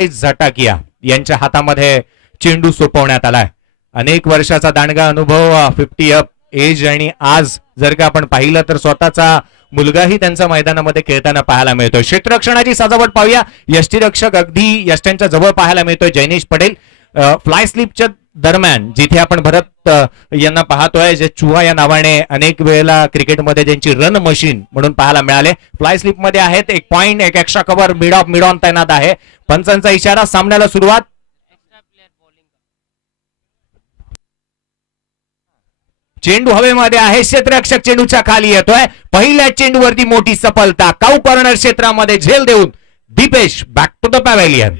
झटाकिया यांच्या हातामध्ये चेंडू सोपवण्यात आलाय. अनेक वर्षाचा दांडगा अनुभव, 50 अप एज, आणि आज जर का आपण पाहिलं तर स्वतःचा मुलगाही त्यांच्या मैदानामध्ये खेळताना पाहायला मिळतोय. क्षेत्ररक्षणाची सजावट पाहूया. यष्टीरक्षक अगदी यष्ट्यांच्या जवळ पाहायला मिळतोय जयनेश पटेल. फ्लाय स्लिपच्या दरम्यान जिथे आपण भरत यांना पाहतोय, जे चुहा या नावाने अनेक वेळेला क्रिकेटमध्ये ज्यांची रन मशीन म्हणून पाहायला मिळाले, फ्लाय स्लिप मध्ये आहेत. 1 point, 1 extra cover, mid on तैनात आहे. पंचांचा इशारा, सामन्याला सुरुवात. चेंडू हवेमध्ये आहे. क्षेत्ररक्षक चेंडूच्या खाली येतोय. पहिल्या चेंडूवरती मोठी सफलता. काऊ कॉर्नर क्षेत्रामध्ये झेल देऊन Dipesh back to the pavilion.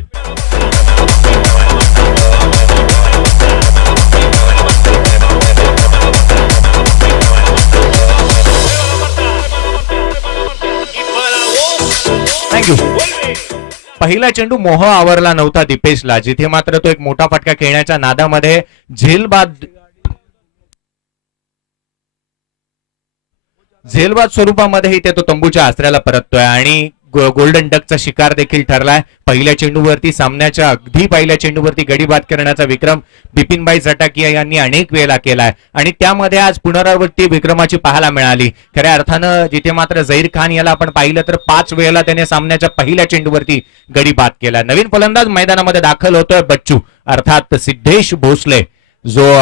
Thank you. पहिला चेंडू मोह आवरला नव्हता दीपेशला, जिथे मात्र तो एक मोठा फटका खेळण्याच्या नादामध्ये झेलबाद स्वरूपामध्ये इथे तो तंबूच्या आसऱ्याला परततोय आणि गोल्डन डकचा शिकार देखील ठरलाय. पहिल्या चेंडूवरती, सामन्याच्या अगदी पहिल्या चेंडूवरती गडी बाद करण्याचा विक्रम बिपिनभाई झटाकिया यांनी अनेक वेळेला केलाय आणि त्यामध्ये आज पुनरावृत्ती विक्रमाची पाहायला मिळाली. खऱ्या अर्थानं जिथे मात्र झहीर खान याला आपण पाहिलं तर 5 वेळेला त्याने सामन्याच्या पहिल्या चेंडूवरती गडी बाद केला. नवीन फलंदाज मैदानामध्ये दाखल होतोय बच्चू, अर्थात सिद्धेश भोसले, जो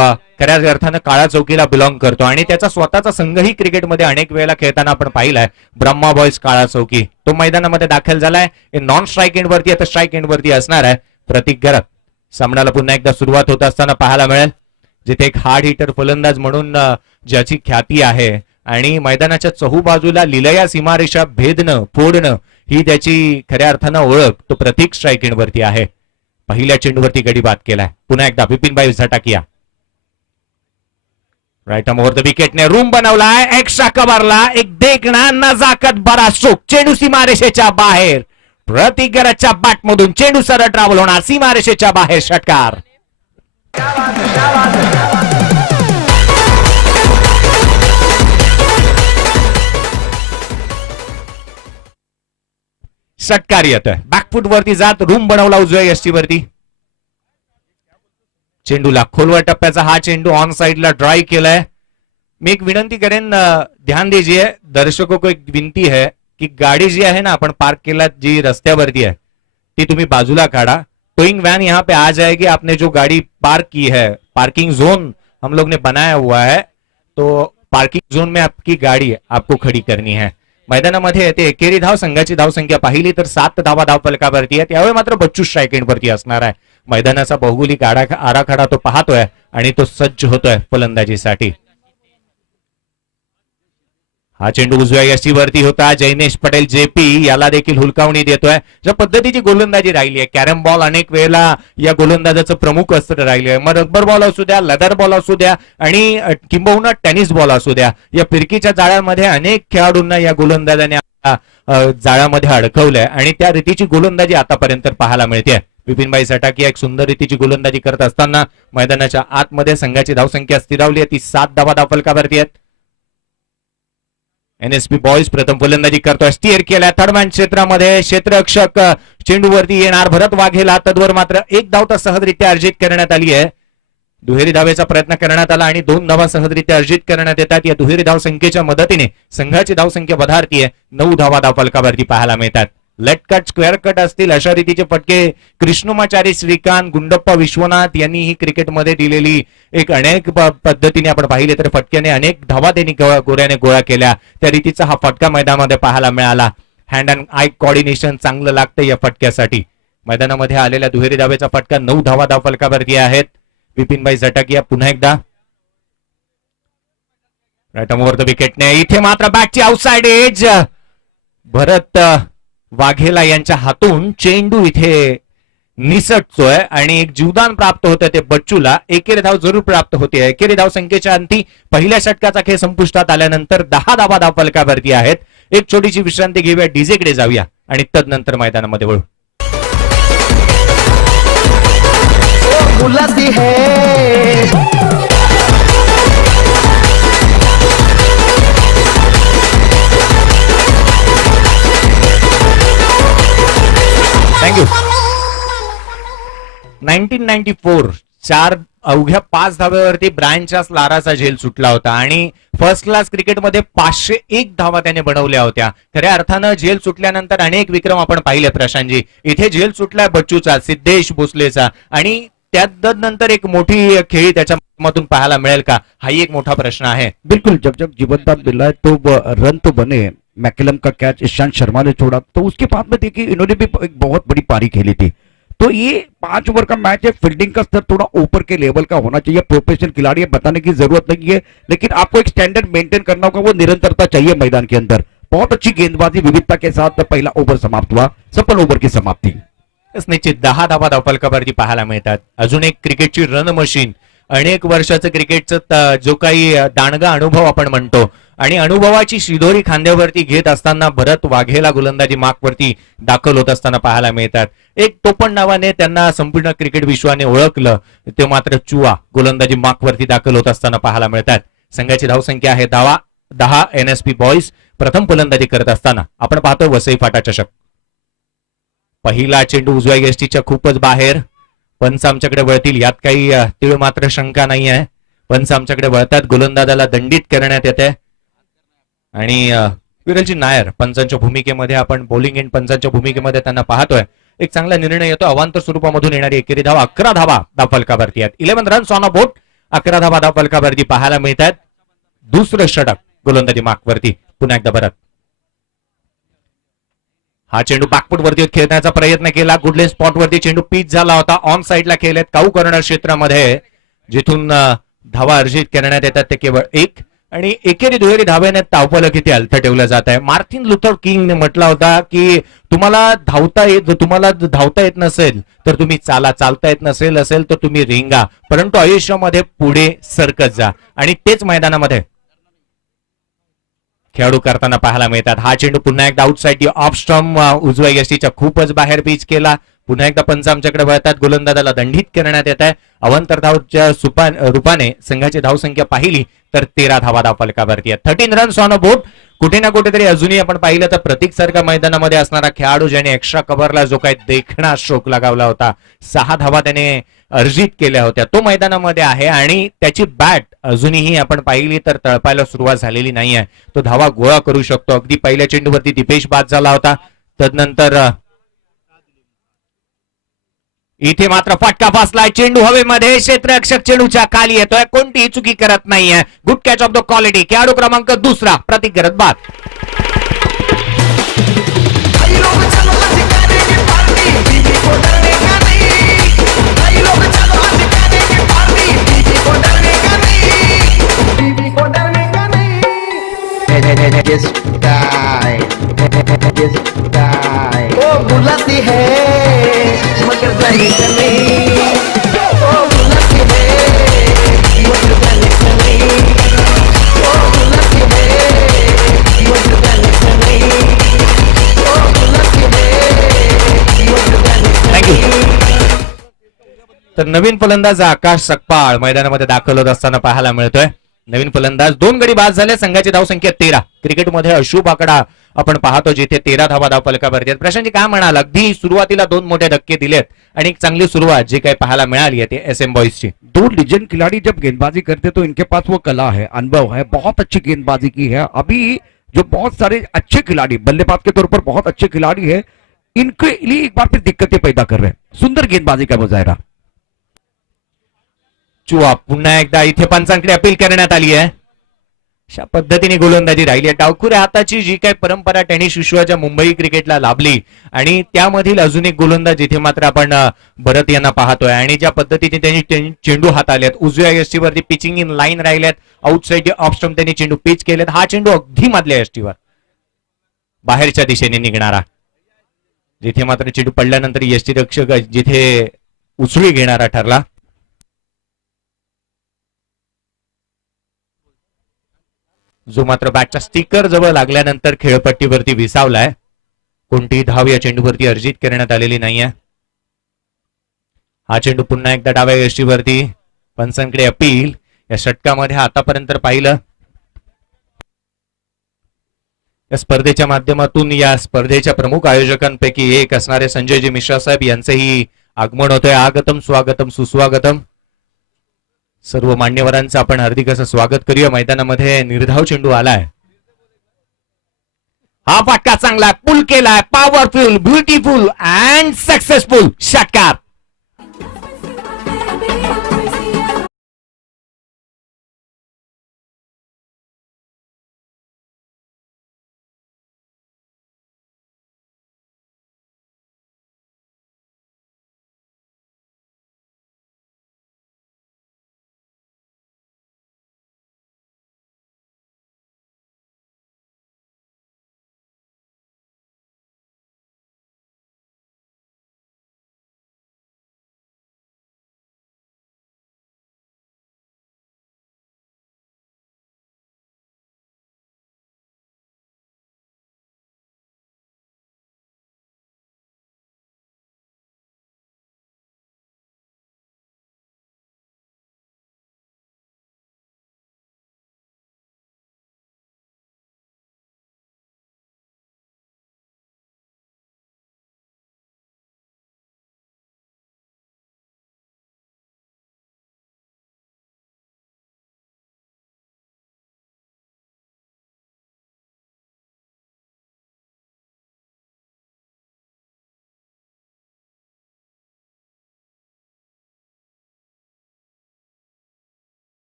खऱ्या अर्थानं काळा चौकीला बिलॉंग करतो आणि त्याचा स्वतःचा संघही क्रिकेटमध्ये अनेक वेळेला खेळताना आपण पाहिलाय, ब्रह्मा बॉयज काळा चौकी. तो मैदानामध्ये दाखल झालाय. नॉन स्ट्राईक एंड वरती, आता स्ट्राईक एंड वरती असणार आहे प्रतीक गरत. सामन्याला पुन्हा एकदा सुरुवात होत असताना पाहायला मिळेल, जिथे एक हार्ड हिटर फलंदाज म्हणून ज्याची ख्याती आहे आणि मैदानाच्या चहूबाजूला लिलया सीमारेषा भेदणं, फोडणं ही त्याची खऱ्या अर्थानं ओळख, तो प्रतीक स्ट्राईक एंड वरती आहे. पहिल्या चेंडूवरती गडी बाद केलाय. पुन्हा एकदा Bipinbhai Jhatakiya right arm over the विकेटने रूम बनवलाय. एक्स्ट्रा कव्हरला एक देखणा नजाकत बरा सुख. चेंडू सीमारेषेच्या बाहेर. प्रतीक गरजच्या बॅटमधून चेंडू सरळ ट्रॅव्हल होणार सीमारेषेच्या बाहेर. षटकार. षटकार येतोय. बॅकफुट वरती जात रूम बनवला उजव्या यष्टीवरती. चेंडूला खोलवर टप्प्याचा हा चेंडू ऑन साइडला ड्राय केलाय. मी एक विनंती करेन, ध्यान दीजिए दर्शकों को, एक विनती है कि गाड़ी जी है ना आपण पार्क केला जी रस्त्यावरती है ती तुम्ही बाजूला काढा. टोइंग वैन यहाँ पे आ जाएगी. आपने जो गाड़ी पार्क की है, पार्किंग जोन हम लोग ने बनाया हुआ है, तो पार्किंग जोन में आपकी गाड़ी आपको खड़ी करनी है. मैदानामध्ये येते एकेरी धाव. संघाची धावसंख्या पाहिली तर 7 धावा धाव फलकावरती आहे. त्यावेळी मात्र बच्चू स्ट्राईक एंड वरती असणार आहे. मैदानाचा भौगोलिक आराखडा तो पाहतोय आणि तो सज्ज होतोय फलंदाजीसाठी. हा चेंडू उजव्या यष्टीवरती होता. जयनेश पटेल जेपी याला देखील हुलकावणी देतोय. ज्या पद्धतीची गोलंदाजी राहिली आहे, कॅरम बॉल अनेक वेळेला या गोलंदाजाचं प्रमुख अस्त्र राहिले आहे. मग रबर बॉल असू द्या, लेदर बॉल असू द्या आणि किंबहुना टेनिस बॉल असू द्या, या फिरकीच्या जाळ्यामध्ये अनेक खेळाडूंना या गोलंदाजाने जाळ्यामध्ये अडकवलंय आणि त्या रीतीची गोलंदाजी आतापर्यंत पाहायला मिळते. बिपिनभाई झटाकिया एक सुंदर रीतीची गोलंदाजी करत असताना मैदानाच्या आतमध्ये संघाची धावसंख्या स्थिरावली आहे. ती 7 धावा धाव फलकावरती आहेत. एनएसपी बॉयज प्रथम फलंदाजी करतोय. स्टीअर केलाय थर्डमॅन क्षेत्रामध्ये. क्षेत्ररक्षक चेंडूवरती येणार भरत वाघेला. तद्वर मात्र 1 धाव तर सहजरित्या अर्जित करण्यात आली आहे. दुहेरी धावेचा प्रयत्न करण्यात आला आणि 2 धावा सहजरित्या अर्जित करण्यात येतात. या दुहेरी धाव संख्येच्या मदतीने संघाची धावसंख्या वधारतीये. 9 धावा धाव फलकावरती पाहायला मिळतात. लेट कट, स्क्वेअर कट असतील अशा रीतीचे फटके कृष्णमाचारी श्रीकांत, गुंडप्पा विश्वनाथ यांनी ही क्रिकेटमध्ये दिलेली एक अनेक पद्धतीने आपण पाहिले तर फटक्याने अनेक धावा त्यांनी गोऱ्याने गोळा केल्या. त्या रीतीचा हा फटका मैदानामध्ये पाहायला मिळाला. हँड अँड आय कोऑर्डिनेशन चांगलं लागतं या फटक्यासाठी. मैदानामध्ये आलेल्या दुहेरी धावेचा फटका 9 धावा धाव फलकावरती आहेत. बिपिनभाई झटाकिया पुन्हा एकदा राईट आर्म ओव्हर द विकेटने. इथे मात्र बॅटची आउटसाइड एज. भरत वाघेला यांच्या हातून चेंडू इथे निसटतोय आणि एक जीवदान प्राप्त होतं ते बच्चूला. एकेरी धाव जरूर प्राप्त होते. एकेरी धाव संख्येच्या अंती पहिल्या षटकाचा खेळ संपुष्टात आल्यानंतर 10 धावा धाव फलकावरती आहेत. एक छोटीशी विश्रांती घेऊया, डीजेकडे जाऊया आणि तदनंतर मैदानामध्ये वळू. थँक्यू. 1994 अवघ्या 5 धाब्यावरती ब्रायनच्या लाराचा झेल सुटला होता आणि फर्स्ट क्लास क्रिकेटमध्ये 501 धावा त्याने बनवल्या होत्या. खऱ्या अर्थानं झेल सुटल्यानंतर अनेक विक्रम आपण पाहिले प्रशांतजी. इथे झेल सुटलाय बच्चूचा, सिद्धेश भोसलेचा आणि त्यानंतर एक मोठी खेळी त्याच्या माध्यमातून पाहायला मिळेल का, हाही एक मोठा प्रश्न आहे. बिल्कुल, जब जब जीवनदान मिला है तो रन तो बने. मैकलम का कैच ईशांत शर्मा ने छोड़ा, तो उसके बाद में देखिए इन्होंने भी एक बहुत बड़ी पारी खेली थी. तो ये 5 ओवर का मैच है, फील्डिंग का स्तर थोड़ा ऊपर के लेवल का होना चाहिए. प्रोफेशनल खिलाड़ी है, बताने की जरूरत नहीं है, लेकिन आपको एक स्टैंडर्ड मेंटेन करना होगा, वो निरंतरता चाहिए मैदान के अंदर. बहुत अच्छी गेंदबाजी विविधता के साथ पहला ओवर समाप्त हुआ, सफल ओवर की समाप्ति. निश्चित 10 धावा धावफलकावरती पाहायला मिळतात. अजून एक क्रिकेटची रन मशीन, अनेक वर्षाचं क्रिकेटचं जो काही दांडगा अनुभव आपण म्हणतो आणि अनुभवाची शिदोरी खांद्यावरती घेत असताना भरत वाघेला गोलंदाजी मार्कवरती दाखल होत असताना पाहायला मिळतात. एक टोपण नावाने त्यांना संपूर्ण क्रिकेट विश्वाने ओळखलं, ते मात्र चुआ गोलंदाजी मार्कवरती दाखल होत असताना पाहायला मिळतात. संघाची धावसंख्या आहे 10. एनएसपी बॉयज प्रथम फलंदाजी करत असताना आपण पाहतोय वसई फाटा चषक. पहिला चेंडू उजव्या यष्टीच्या खूपच बाहेर. पंच आमच्याकडे वळतील यात काही तीळ मात्र शंका नाही आहे. पंच आमच्याकडे वळतात, गोलंदाजाला दंडित करण्यात येते आणि विरलजी नायर पंचांच्या भूमिकेमध्ये, आपण बॉलिंग एंड पंचांच्या भूमिकेमध्ये त्यांना पाहतोय. एक चांगला निर्णय येतो. अवांतर स्वरूपामधून येणारी एकेरी धाव 11 धावा धावफलकावरती आहेत. 11 रन्स ऑन अ बोट, 11 धावा धावफलकावरती पाहायला मिळतात. दुसरं षटक गोलंदाजी मार्कवरती पुन्हा एकदा भरत. हा चेंडू बॅकफूट वरती खेळण्याचा प्रयत्न केला. गुडलेन स्पॉट वरती चेंडू पिच झाला होता. ऑन साइडला खेळलेत काऊ कॉर्नर क्षेत्रामध्ये, जिथून धावा अर्जित करण्यात येतात ते केवळ 1 आणि एकेरी दुहेरी धाव्याने धावफलक इथे अलथ ठेवलं जात आहे. मार्टिन लुथर किंगने म्हटला होता की तुम्हाला धावता येत नसेल तर तुम्ही चालता येत असेल तर तुम्ही रिंगा, परंतु आयुष्यामध्ये पुढे सरकत जा. आणि तेच मैदानामध्ये खेळाडू करताना पाहायला मिळतात. हा चेंडू पुन्हा एकदा आउटसाइड ऑफ स्टंप उजव्या यष्टीच्या खूपच बाहेर पिच केला. पुन्हा एकदा पंच आमच्याकडे वळतात, गोलंदाजाला दंडित करण्यात येत आहे. अवांतर धावच्या रूपाने संघाची धावसंख्या पाहिली तर 13 धावा धावफलकावरती आहेत. 13 रन्स ऑन अ बोट. कुठे ना कुठेतरी अजूनही आपण पाहिलं तर प्रतीक सारख्या मैदानामध्ये असणारा खेळाडू ज्याने एक्स्ट्रा कव्हरला जो काही देखणा स्ट्रोक लगावला होता, 6 धावा त्याने अर्जित केल्या होत्या, तो मैदानामध्ये आहे आणि त्याची बॅट अजूनही आपण पाहिली तर तळपायला सुरुवात झालेली नाही आहे. तो धावा गोळा करू शकतो. अगदी पहिल्या चेंडूवरती दिपेश बाद झाला होता. तदनंतर इथे मात्र फटका बसलाय. चेंडू हवेमध्ये, क्षेत्ररक्षक चेंडूच्या खाली येतोय, कोणतीही चुकी करत नाहीये. Good catch of the quality. खेळाडू क्रमांक 2 प्रतीक गरज बाद. बुलाती है मगर जाने का नहीं, ओ बुलाती है मगर जाने का नहीं, ओ बुलाती है मगर जाने का नहीं, ओ बुलाती है मगर जाने का नहीं. तर नवीन फलंदाज आकाश सकपाळ मैदानामध्ये दाखल होत असताना पाहायला मिळतोय. नवीन फलंदाज 2 गडी बाद झाले. संघाची धावसंख्या 13. क्रिकेटमध्ये अशुभ आकडा आपण पाहतो जिथे 13 धावा धावफलकावरती आहेत. प्रशांतजी काय म्हणाल, अगदी सुरुवातीला 2 मोठे धक्के दिलेत आणि एक चांगली सुरुवात जी काही पाहायला मिळाली आहे ते एसएम बॉयजची. 2 लीजेंड खिलाड़ी जब गेंदबाजी करते तो इनके पास वो कला है, अनुभव है, बहुत अच्छी गेंदबाजी की है. अभी जो बहुत सारे अच्छे खिलाड़ी बल्लेबाज के तौर पर बहुत अच्छे खिलाड़ी है, इनके लिए एक बार फिर दिक्कतें पैदा कर रहे हैं. सुंदर गेंदबाजी का मुजाहरा. चुआ पुन्हा एकदा इथे पंचांकडे अपील करण्यात आली आहे. अशा पद्धतीने गोलंदाजी राहिली आहे. डावखुऱ्या हाताची जी काही परंपरा टेनिस विश्वाच्या मुंबई क्रिकेटला लाभली आणि त्यामधील अजून एक गोलंदाज इथे मात्र आपण भरत यांना पाहतोय आणि ज्या पद्धतीने त्यांनी चेंडू हाताळलेत, उजव्या यष्टीवरती पिचिंग इन लाईन राहिल्यात, आउटसाइड ऑफ स्टंप त्यांनी चेंडू पिच केलेत. हा चेंडू अगदी मधल्या यष्टीवर बाहेरच्या दिशेने निघणारा, जिथे मात्र चेंडू पडल्यानंतर यष्टीरक्षक जिथे उचलून घेणारा ठरला. जो मात्र बॅटच्या स्टिकर जवळ लागल्यानंतर खेळपट्टीवरती विसावलाय. कोणतीही धाव या चेंडूवरती अर्जित करण्यात आलेली नाहीये. हा चेंडू पुन्हा एकदा डाव्या यष्टीवरती, पंचांकडे अपील. या षटकामध्ये आतापर्यंत पाहिलं या स्पर्धेच्या माध्यमातून या स्पर्धेच्या प्रमुख आयोजकांपैकी एक असणारे संजयजी मिश्रा साहेब यांचेही आगमन होतंय. आगतम स्वागतम सुस्वागतम. सर्व मान्यवरांचं आपण हार्दिक असं स्वागत करूया. मैदानामध्ये निर्धाव चेंडू आलाय. हा फटका चांगला पुल केलाय. पॉवरफुल, ब्युटिफुल अँड सक्सेसफुल षटकार.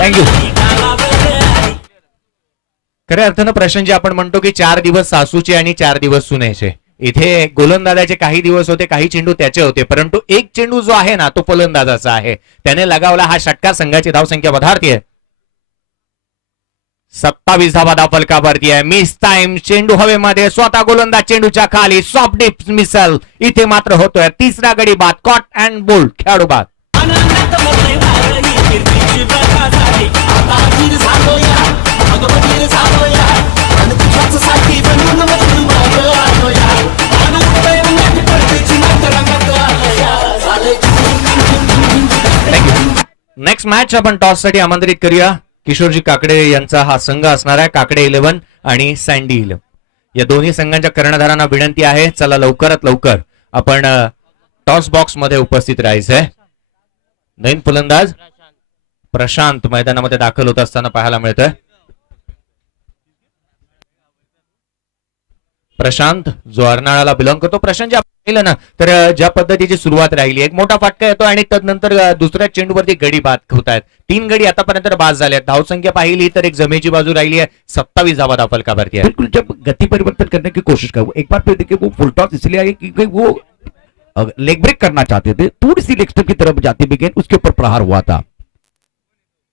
थँक्यू. खऱ्या अर्थानं प्रश्न जे आपण म्हणतो की 4 दिवस सासूचे आणि 4 दिवस सुनेचे, इथे गोलंदाजाचे काही दिवस होते, काही चेंडू त्याचे होते, परंतु एक चेंडू जो आहे ना तो फलंदाजाचा आहे. त्याने लगावला हा षटकार. संघाची धावसंख्या वधारतीये. 27 धावा धाव फलकावरती आहे. मिस टाइम चेंडू हवेमध्ये, स्वतः गोलंदाज चेंडूच्या खाली, सॉफ्ट डिप मिसल इथे मात्र होतोय. तिसरा गडी बाद, कॉट अँड बोल्ड खेळाडू बाद. साठी बनून नेक्स्ट मॅच आपण टॉस साठी आमंत्रित करूया किशोरजी काकडे यांचा हा संघ असणार आहे. काकडे 11 आणि सँडी 11. या दोन्ही संघांच्या कर्णधारांना विनंती आहे, चला लवकरात लवकर आपण टॉस बॉक्स मध्ये उपस्थित राहायचंय. नवीन फलंदाज प्रशांत मैदानामध्ये दाखल होत असताना पाहायला मिळतोय. प्रशांत जो अर्नाळाला बिलॉंग करतो. प्रशांत जे पाहिलं ना तर ज्या पद्धतीची सुरुवात राहिली, एक मोठा फटका येतो आणि तदनंतर दुसऱ्या चेंडूवरती गडी बाद होत आहेत. 3 गडी आतापर्यंत बाद झाले. धावसंख्या पाहिली तर एक जमेची बाजू राहिली आहे. 27 धावा दाखल काबारती आहे. बिल्कुल, जब गति परिवर्तन करने की कोशिश कर, एक बार फिर देखिए वो फुल टॉस इसलिए आई क्योंकि वो लेग ब्रेक करना चाहते थे, थोड़ी सी लेग स्टंप की तरफ जाती भी गेंद उसके ऊपर प्रहार हुआ था.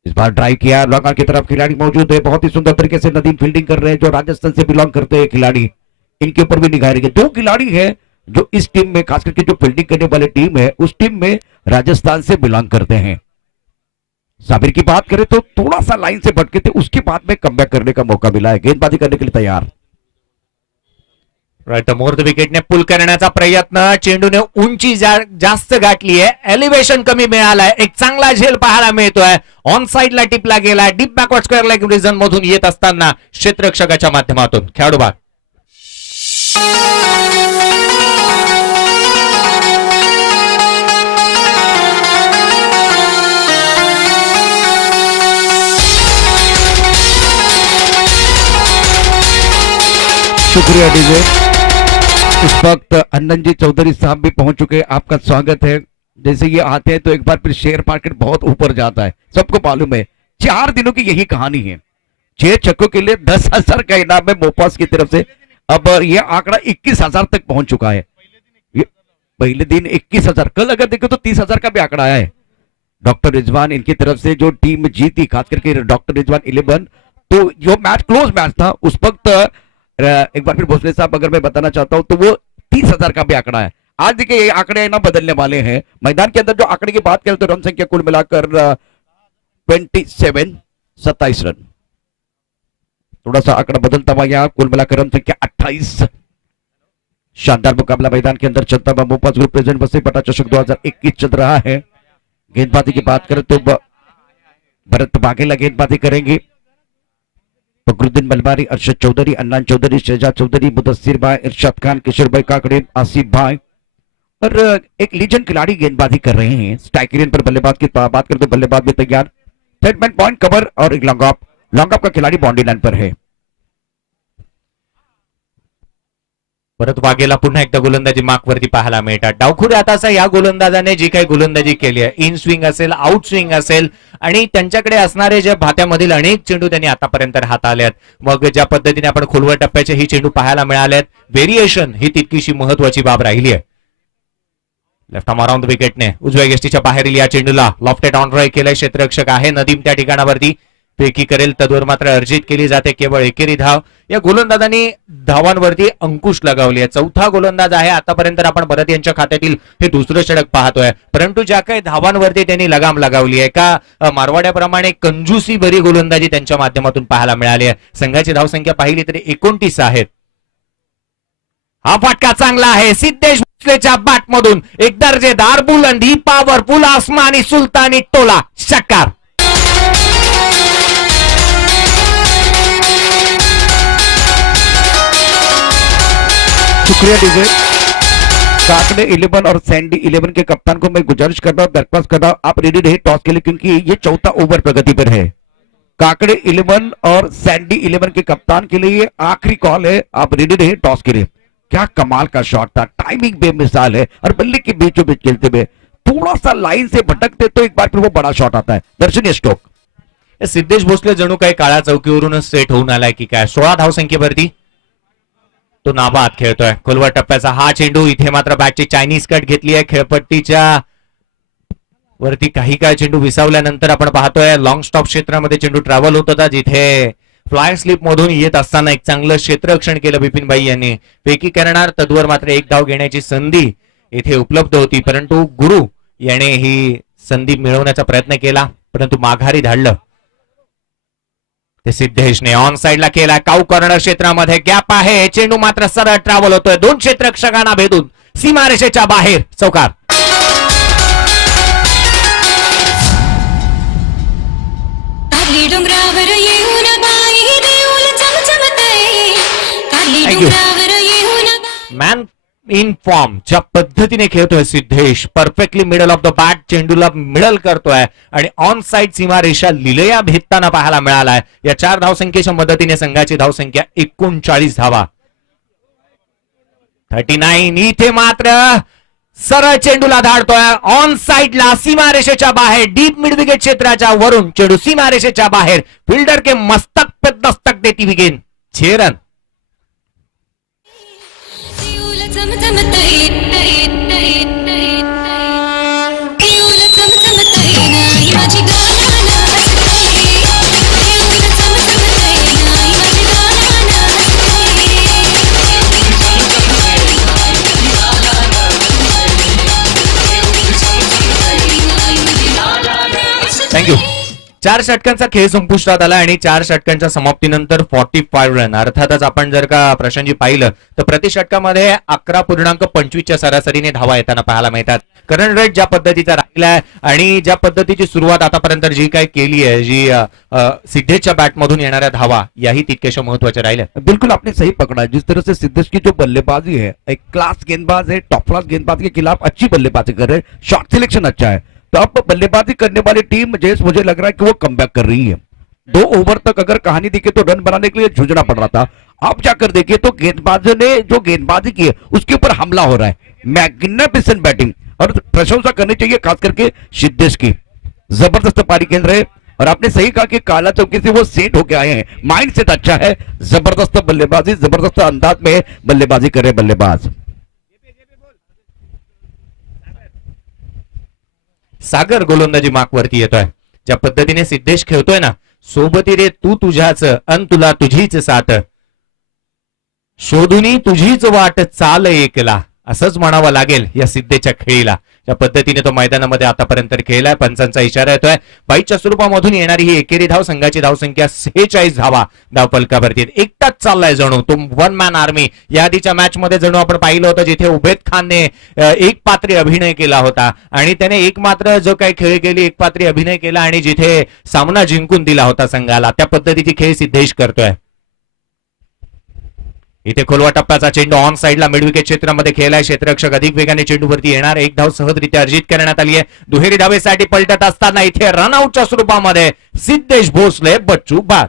इस बार ड्राइव किया, लॉन्ग की तरफ खिलाड़ी मौजूद है, बहुत ही सुंदर तरीके से नदीम फील्डिंग कर रहे हैं जो राजस्थान से बिलोंग करते हैं खिलाड़ी. इनके ऊपर भी निगाह रखिए. 2 खिलाड़ी हैं जो इस टीम में, खास करके जो फील्डिंग करने वाली टीम है उस टीम में राजस्थान से बिलोंग करते हैं. साबिर की बात करें तो थोड़ा सा लाइन से भटके थे, उसके बाद में कमबॅक करने का मौका मिला है. गेंदबाजी करने के लिए तैयार. राईट, मुहूर्त विकेटने पुल करण्याचा प्रयत्न, चेंडूने उंची जास्त गाठली आहे, एलिव्हेशन कमी मिळालाय, एक चांगला झेल पाहायला मिळतोय. ऑन साइडला टिपला गेला, deep backward square leg region मधून येत असताना क्षेत्ररक्षकाच्या माध्यमातून खेळाडू भाग. शुक्रिया डीजे. इस वक्त अन्नन जी चौधरी साहब भी पहुंच चुके हैं. आपका स्वागत है. जैसे ये आते हैं तो एक बार फिर शेयर मार्केट बहुत ऊपर जाता है, सबको मालूम है. 4 दिनों की यही कहानी है. 6 छक्कों के लिए 10,000 का इनाम है मोपास की तरफ से. अब ये आंकड़ा 21,000 तक पहुंच चुका है. ये पहले दिन 21,000, कल अगर देखें तो 30,000 का भी आंकड़ा आया है. डॉक्टर रिजवान इनकी तरफ से जो टीम जीती, खास करके डॉक्टर रिजवान 11, तो जो मैच क्लोज मैच था उस वक्त एक बार फिर भोसले साहब अगर मैं बताना चाहता हूं तो वो 30,000 का भी आंकड़ा है. आज देखिए ये आंकड़े ना बदलने वाले हैं. मैदान के अंदर जो आंकड़े की बात करें तो रन संख्या कुल मिलाकर 27 रन. थोड़ा सा आंकड़ा बदलता हुआ यहाँ, कुल मिलाकर रन संख्या 28. शानदार मुकाबला मैदान के अंदर चलता हुआ मोपास ग्रुप प्रेजेंट वसई बटा चषक 2021 चल रहा है. गेंदबाजी की बात करें तो भरत बाघेला गेंदबाजी करेंगे. फखरुद्दीन मलबारी, अरशद चौधरी, अन्नान चौधरी, शहजाद चौधरी, मुदस्सिर भाई, इरशाद खान, किशोर भाई काकड़े, आसिफ भाई और एक लीजेंड खिलाड़ी गेंदबाजी कर रहे हैं. स्ट्राइक रेंज पर बल्लेबाज की बात करते बल्लेबाज भी तैयार. सेटमेंट पॉइंट कवर और एक लॉन्ग ऑफ का खिलाड़ी बाउंड्री लाइन पर है. परत वाघेला पुन्हा एकदा गोलंदाजी मार्कवरती पाहायला मिळतात. डावखुरी हाताचा या गोलंदाजाने जी काही गोलंदाजी केली आहे, इन स्विंग असेल, आउट स्विंग असेल आणि त्यांच्याकडे असणारे जे भात्यामधील अनेक चेंडू त्यांनी आतापर्यंत हाताळले आहेत. मग ज्या पद्धतीने आपण खोलवर टप्प्याचे ही चेंडू पाहायला मिळाले आहेत, व्हेरिएशन ही तितकीशी महत्वाची बाब राहिली आहे. लेफ्ट आर्म अराउंड विकेटने उजव्या यष्टीच्या बाहेरील या चेंडूला लॉफ्टेड ऑन ड्राइव्ह केलाय. क्षेत्ररक्षक आहे नदीम त्या ठिकाणावरती फेकी करेल, तद्वर मात्र अर्जित केली जाते केवळ एकेरी धाव. या गोलंदाजांनी धावांवरती अंकुश लगावली आहे. 4था गोलंदाज आहे आतापर्यंत. आपण भरत यांच्या खात्यातील हे दुसरं षटक पाहतोय, परंतु ज्या काही धावांवरती त्यांनी लगाम लगावली आहे का मारवाड्याप्रमाणे कंजूसी भरी गोलंदाजी त्यांच्या माध्यमातून पाहायला मिळाली आहे. संघाची धावसंख्या पाहिली तरी 29 आहेत. हा फटका चांगला आहे सिद्धेश भोसलेच्या बॅटमधून. एक दर्जेदार बुलंदी, पॉवरफुल आसमानी सुलतानी टोला, षटकार. शुक्रिया डीजे. काकड़े 11 और सैंडी 11 के कप्तान को मैं गुजारिश कर रहा हूं, दरख्वास्त कर रहा हूं, आप रेडी रहे टॉस के लिए क्योंकि ये 4था ओवर प्रगति पर है. काकड़े 11 और सैंडी 11 के कप्तान के लिए ये आखिरी कॉल है, आप रेडी रहे टॉस के लिए. क्या कमाल का शॉट था, टाइमिंग बेमिसाल है और बल्ले के बीचों बीच खेलते हुए थोड़ा सा लाइन से भटकते तो एक बार फिर वो बड़ा शॉट आता है. दर्शनीय स्ट्रोक. सिद्धेश भोसले जणू काही काळा चौकीवरूनच सेट होऊन आलाय की काय. 16 धावसंख्येवरती तो नाबाद खेळतोय. खोलवर टप्प्याचा हा चेंडू, इथे मात्र बॅटची चायनीज कट घेतली आहे. खेळपट्टीच्या वरती काही काय चेंडू विसावल्यानंतर आपण पाहतोय लॉंग स्टॉप क्षेत्रामध्ये चेंडू ट्रॅव्हल होत होता, जिथे फ्लाय स्लिप मधून येत असताना एक चांगलं क्षेत्ररक्षण केलं बिपिनभाई यांनी. फेकी करणार, तद्वर मात्र एक धाव घेण्याची संधी इथे उपलब्ध होती, परंतु गुरु याने ही संधी मिळवण्याचा प्रयत्न केला परंतु माघारी धाडलं. ते सिद्धेशने ऑन साइडला केला. काऊ कॉर्नर क्षेत्रामध्ये गॅप आहे, चेंडू मात्र सरळ ट्रॅव्हल होतोय 2 क्षेत्ररक्षकांना भेदून सीमारेषेच्या बाहेर, चौकार. Thank you. Man in form ज्या पद्धतीने खेळतोय Siddhesh, perfectly middle of the bat चेंडूला मिडल करतोय आणि ऑन साइड सीमारेषा लिलया भेदताना पाहायला मिळालाय. या 4 धावसंख्येच्या मदतीने संघाची धावसंख्या 39 धावा. 39. इथे मात्र सरळ चेंडूला धाडतोय ऑन साइडला सीमारेषेच्या बाहेर डीप मिड विकेट क्षेत्राच्या वरून चेंडू सीमारेषेच्या बाहेर फिल्डर के मस्तक पे दस्तक देती विकेट. 6 रन. थँक्यू. 4 षटकांचा खेळ संपुष्टात आला आणि 4 षटकांच्या समाप्तीनंतर 45 रन. अर्थातच आपण जर का प्रशांतजी पाहिलं तर प्रति षटकामध्ये 11.25च्या सरासरीने धावा येताना पाहायला मिळतात. करंट रेट ज्या पद्धतीचा राहिलाय आणि ज्या पद्धतीची सुरुवात आतापर्यंत जी काय केली आहे, जी सिद्धेशच्या बॅटमधून येणाऱ्या धावा याही तितक्याशा महत्वाच्या राहिल्या. बिल्कुल आपने सही पकड़ा है. जिस तरह से सिद्धेश की जो बल्लेबाजी है, एक क्लास गेंदबाज है, टॉप क्लास गेंदबाज के खिलाफ अच्छी बल्लेबाजी कर रहे हैं, शॉट सिलेक्शन अच्छा है. तो अब बल्लेबाजी करने वाली टीम जैसे मुझे लग रहा है कि वो कमबैक कर रही है. 2 ओवर तक अगर कहानी देखे तो रन बनाने के लिए जूझना पड़ रहा था. अब जाकर देखिए तो गेंदबाजों ने जो गेंदबाजी की है उसके ऊपर हमला हो रहा है. मैग्निफिसेंट बैटिंग और प्रशंसा करनी चाहिए खास करके सिद्धेश की. जबरदस्त पारी खेल रहे. और आपने सही कहा कि काला चौकी से वो सेट होके आए हैं. माइंड सेट अच्छा है. जबरदस्त बल्लेबाजी, जबरदस्त अंदाज में बल्लेबाजी कर रहे बल्लेबाज. सागर गोलंदाजी मार्कवरती येतोय. ज्या पद्धतीने सिद्धेश खेळतोय ना, सोबती रे तू तुझ्याच अन तुला तुझीच साथ, शोधुनी तुझीच वाट चाल एकला, असंच म्हणावं लागेल या सिद्धेच्या खेळीला. ज्या पद्धतीने तो मैदानामध्ये आतापर्यंत खेळलाय. पंचांचा इशारा येतोय. 22च्या स्वरूपामधून येणारी ही एकेरी धाव संघाची धावसंख्या 46 धावा धावफलकावरती. एकटाच चाललाय जणू तो वन मॅन आर्मी. या आधीच्या मॅच मध्ये जणू आपण पाहिलं होतं जिथे उबेद खानने एक पात्री अभिनय केला होता आणि त्याने एक मात्र जो काही खेळ केली एक पात्री अभिनय केला आणि जिथे सामना जिंकून दिला होता संघाला. त्या पद्धतीची खेळ सिद्धेश करतोय. इथे खोलवा टप्प्याचा चेंडू ऑन साइडला मिड विकेट क्षेत्रामध्ये खेळलाय. क्षेत्ररक्षक अधिक वेगाने चेंडूवरती येणार. एक धाव सहजरित्या अर्जित करण्यात आली आहे. दुहेरी धावेसाठी पलटत असताना इथे रनआउटच्या स्वरूपामध्ये सिद्धेश भोसले बच्चू बाद.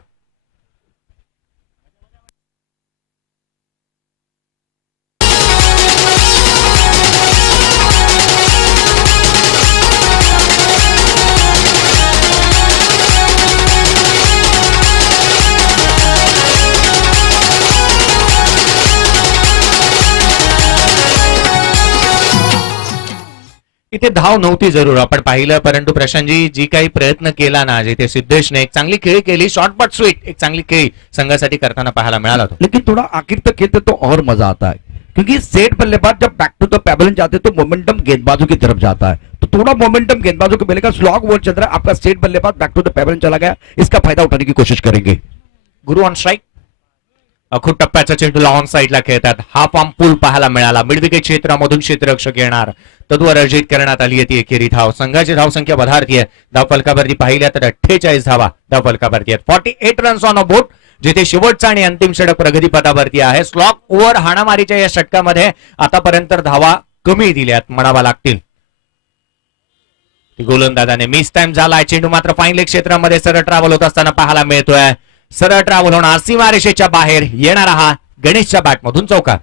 इथे धाव नव्हती जरूर आपण पाहिलं, परंतु प्रशांतजी जी काही प्रयत्न केला ना, जिथे सिद्धेशने एक चांगली खेळी केली, शॉर्ट बट स्वीट एक चांगली खेळी संघासाठी करताना पाहायला मिळाला होता. लेकिन थोड़ा आखिर तक खेलते तो और मजा आता है. क्योंकि सेट बल्लेबाज जब बैक टू द पेबलन जाते तो मोमेंटम गेंदबाजों की तरफ जाता है. तो थोड़ा मोमेंटम गेंदबाजों को मिलेगा. स्लॉग बॉल चल रहा है, आपका सेट बल्लेबाज बैक टू द पेबलन चला गया. इसका फायदा उठाने की कोशिश करेंगे. गुरु ऑन स्ट्राइक. अखूट टप्प्याचा चेंडूला ऑन साइडला खेळतात. हाफ आर्म पूल पाहायला मिळाला. मिड विकेट क्षेत्रामधून क्षेत्ररक्षक येणार. तद्वर अर्जित करण्यात आली आहे ती एकेरी धाव. संघाची धावसंख्या वधारती आहे. धावफलकावरती पाहिल्या तर 48 धावा धावफलकावरती आहेत. 48 रन्स ऑन अ बोर्ड. जिथे शेवटचा आणि अंतिम षटक प्रगतीपथावरती आहे. स्लॉक ओव्हर हाणामारीच्या या षटकामध्ये आतापर्यंत धावा कमी दिल्यात म्हणावा लागतील. गोलंदाजाने मिस टाइम झालाय. चेंडू मात्र फाईन लेग क्षेत्रामध्ये सरळ ट्रॅव्हल होत असताना पाहायला मिळतोय. सरळ ट्रॅव्हल होणार. सीमारेषेच्या बाहेर येणारा हा गणेशच्या बॅटमधून चौकार.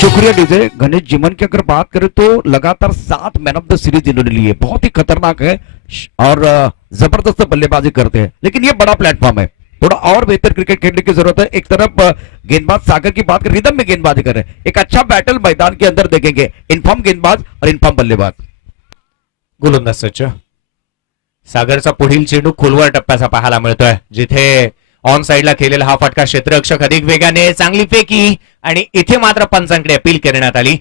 शुक्रिया डीजे. गणेश जीवन की अगर बात करें तो लगातार 7 मैन ऑफ द सीरीज इन्होंने लिए. बहुत ही खतरनाक है और जबरदस्त बल्लेबाजी करते हैं. लेकिन ये बड़ा प्लेटफॉर्म है. थोड़ा और बेहतर क्रिकेट खेलने की जरूरत है. एक तरफ गेंदबाज सागर की बात करें, रिदम में गेंदबाजी कर रहे हैं. एक अच्छा बैटल मैदान के अंदर देखेंगे. इनफॉर्म गेंदबाज और इनफॉर्म बल्लेबाज. गोलंदाज सज्ज. सागरचा पुढील चेंडू खोलवर टप्प्याचा पाहायला मिळतोय. जिथे ऑन साइडला खेळलेला हा फटका क्षेत्ररक्षक अधिक वेगाने चांगली फेकी आणि इथे मात्र पंचांकडे अपील करण्यात आली.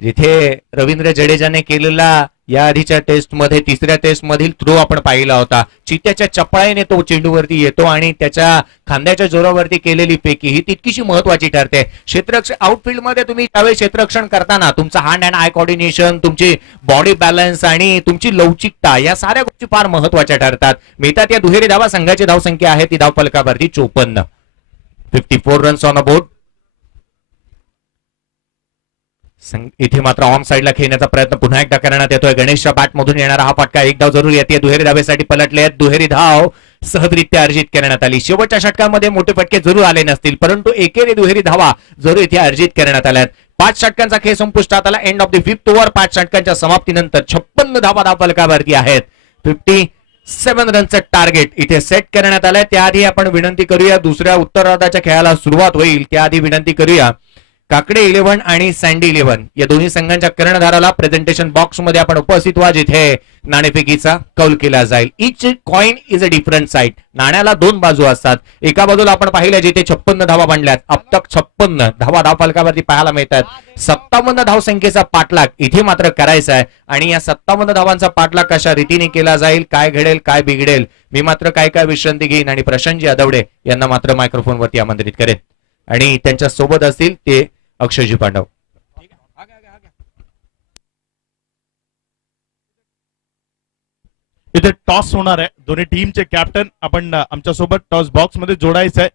जिथे रवींद्र जडेजाने केलेला या आधीच्या टेस्ट मध्ये तिसऱ्या टेस्ट मधील थ्रो आपण पाहिला होता. चित्त्याच्या चपळाईने तो चेंडूवरती येतो आणि त्याच्या खांद्याच्या जोरावरती केलेली फेकी ही तितकीशी महत्वाची ठरते. क्षेत्ररक्षण आउटफील्ड मध्ये तुम्ही त्यावेळी क्षेत्ररक्षण करताना तुमचा हँड अँड आय कोऑर्डिनेशन, तुमची बॉडी बॅलन्स आणि तुमची लवचिकता या साऱ्या गोष्टी फार महत्वाच्या ठरतात. मिळतात या दुहेरी धावा. संघाची धावसंख्या आहे ती धावफलकावरती 54. 54 रन्स ऑन अ बोर्ड. इथे मात्र ऑन साइडला खेळण्याचा प्रयत्न पुन्हा एकदा करण्यात येतोय. गणेशच्या बॅटमधून येणारा हा फटका एक धाव जरूर येते. दुहेरी धावेसाठी पलटले आहेत. दुहेरी धाव सहजरित्या अर्जित करण्यात आली. शेवटच्या षटकामध्ये मोठे फटके जरूर आले नसतील, परंतु एकेरी दुहेरी धावा जरूर इथे अर्जित करण्यात आल्या. 5 षटकांचा खेळ संपुष्टात आला. End of the 5th over. 5 षटकांच्या समाप्तीनंतर 56 धावा धावफलकावरती आहेत. 57 रनचं टार्गेट इथे सेट करण्यात आलंय. त्याआधी आपण विनंती करूया, दुसऱ्या उत्तरार्धाच्या खेळाला सुरुवात होईल त्याआधी विनंती करूया, काकडे 11 आणि सँडी 11 या दोन्ही संघांच्या कर्णधाराला प्रेझेंटेशन बॉक्स मध्ये आपण उपस्थित व्हा, जिथे नाणेफेकीचा कौल केला जाईल. Each coin is a different side. नाण्याला 2 बाजू असतात. एका बाजूला आपण पाहिलं जिथे 56 धावा बांधल्यात. अब तक 56 धावा धावफलकावरती पाहायला मिळतात. 57 धावसंख्येचा पाठलाग इथे मात्र करायचा आहे आणि या 57 धावांचा पाठलाग कशा रीतीने केला जाईल, काय घडेल काय बिघडेल, मी मात्र काय काय विश्रांती घेईन आणि प्रशांतजी आदवडे यांना मात्र मायक्रोफोनवरती आमंत्रित करेन आणि त्यांच्या सोबत असतील ते अक्षयजी पांडव. इथे टॉस होणार आहे. दोन्ही टीमचे कॅप्टन आपण आमच्या सोबत टॉस बॉक्स मध्ये जोडायचं आहे.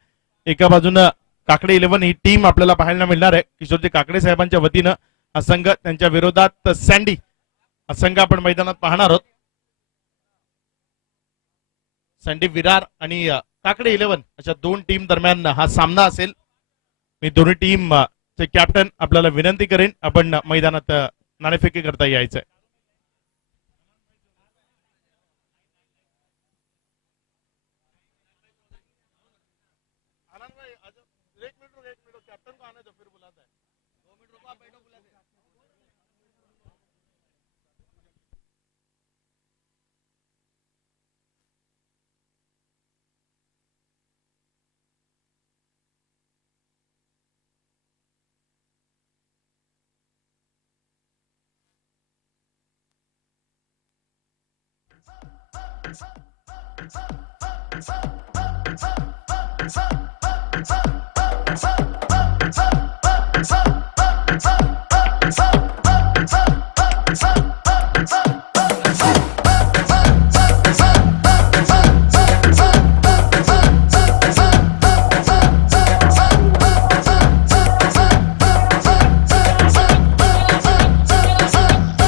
एका बाजूनं काकडे 11 ही टीम आपल्याला पाहायला मिळणार आहे. किशोरजी काकडे साहेबांच्या वतीनं हा संघ, त्यांच्या विरोधात सँडी हा संघ आपण मैदानात पाहणार आहोत. सँडी विरार आणि काकडे 11 अशा 2 टीम दरम्यान हा सामना असेल. मी दोन्ही टीम चे कॅप्टन आपल्याला विनंती करेन, आपण मैदानात नाणेफेकी करता यायचंय.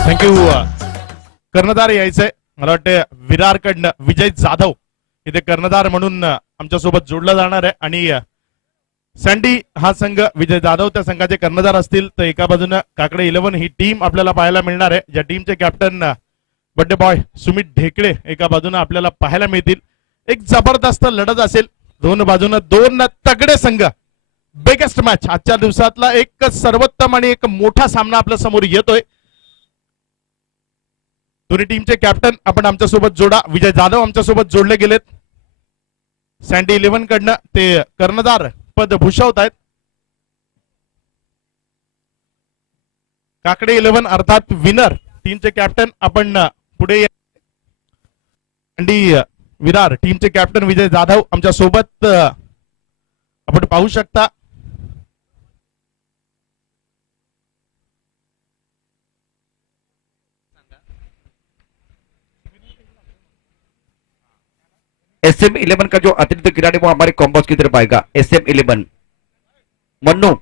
थँक्यू. कर्णधार यायचंय. मला वाटतं विरारकडनं विजय जाधव इथे कर्णधार म्हणून आमच्या सोबत जोडला जाणार आहे आणि सँडी हा संघ, विजय जाधव त्या संघाचे कर्णधार असतील. तर एका बाजूनं काकडे 11 ही टीम आपल्याला पाहायला मिळणार आहे, ज्या टीमचे कॅप्टन बड्डे बॉय सुमित ढेकळे एका बाजूनं आपल्याला पाहायला मिळतील. एक जबरदस्त लढत असेल. दोन बाजूनं 2 तगडे संघ. बिगेस्ट मॅच आजच्या दिवसातला एक सर्वोत्तम आणि एक मोठा सामना आपल्या समोर येतोय. दोन्ही टीमचे कॅप्टन आपण आमच्या सोबत जोडा. विजय जाधव आमच्या सोबत जोडले गेलेत. सँडी 11 कडनं ते कर्णधार पद भूषवत आहेत. काकडे 11 अर्थात विनर टीमचे कॅप्टन आपण पुढे सँडी विरार टीमचे कॅप्टन विजय जाधव आमच्या सोबत आपण पाहू शकता. SM 11 का जो अतिरिक्त खिलाड़ी वो हमारे कॉम्बोस की तरफ आएगा. SM 11 मन्नू.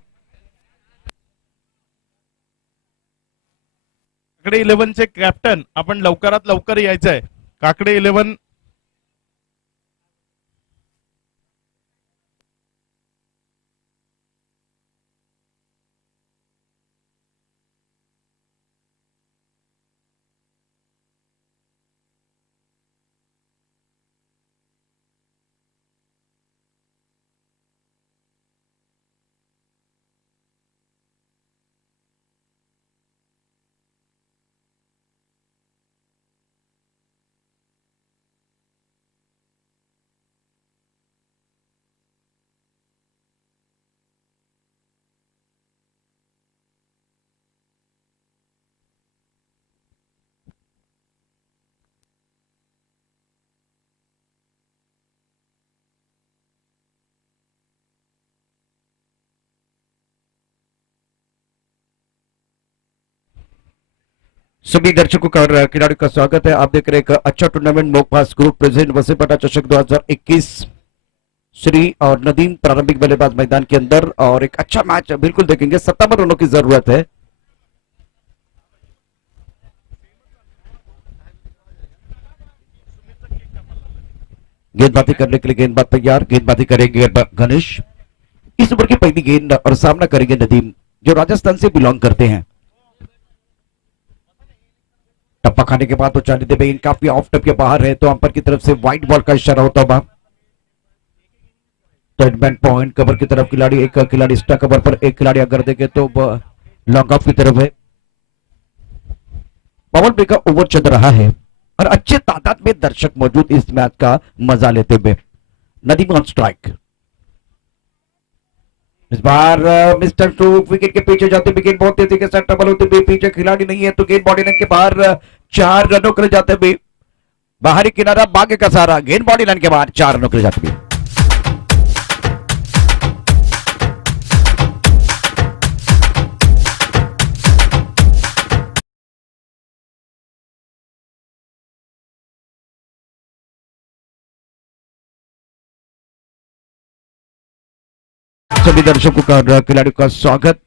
काकडे 11 चे कॅप्टन आपण लवकरात लवकर यायचंय. काकडे 11 सभी दर्शकों का और खिलाड़ियों का स्वागत है। आप देख रहे हैं एक अच्छा टूर्नामेंट मोकपास ग्रुप प्रेजेंट वसीपटा चषक 2021 श्री और नदीम प्रारंभिक बल्लेबाज मैदान के अंदर, और एक अच्छा मैच बिल्कुल देखेंगे। 57 रनों की जरूरत है। गेंदबाजी करने के लिए गेंदबाज तैयार, गेंदबाजी करेंगे गणेश। इस ओवर की पहली गेंद और सामना करेंगे नदीम, जो राजस्थान से बिलोंग करते हैं। टप्पा खाने के बाद तो चाली दे भाई काफी ऑफ टप के बाहर है, तो अंपर की तरफ से व्हाइट बॉल का इशारा होता हुआ। टर्नमैन पॉइंट कवर की तरफ खिलाड़ी, एक खिलाड़ी स्टक कवर पर, एक खिलाड़ी अगर देखे तो लॉन्ग ऑफ की तरफ है। पवन प्ले का ओवर चल रहा है और अच्छे तादाद में दर्शक मौजूद इस मैच का मजा लेते हुए। Nadeem on strike. इस बार मिस्टर स्ट्रोक विकेट के पीछे जाते हुए, गेंद बहुत तेजी के साथ डबल होते हुए, पीछे खिलाड़ी नहीं है तो गेंद बॉडी लाइन के बाहर 4 रनों के लिए जाते हुए। बाहरी किनारा भाग्य का सहारा, गेंद बॉडी लाइन के बाहर 4 रनों के लिए जाते हुए। सभी दर्शकों का और खिलाड़ियों का स्वागत।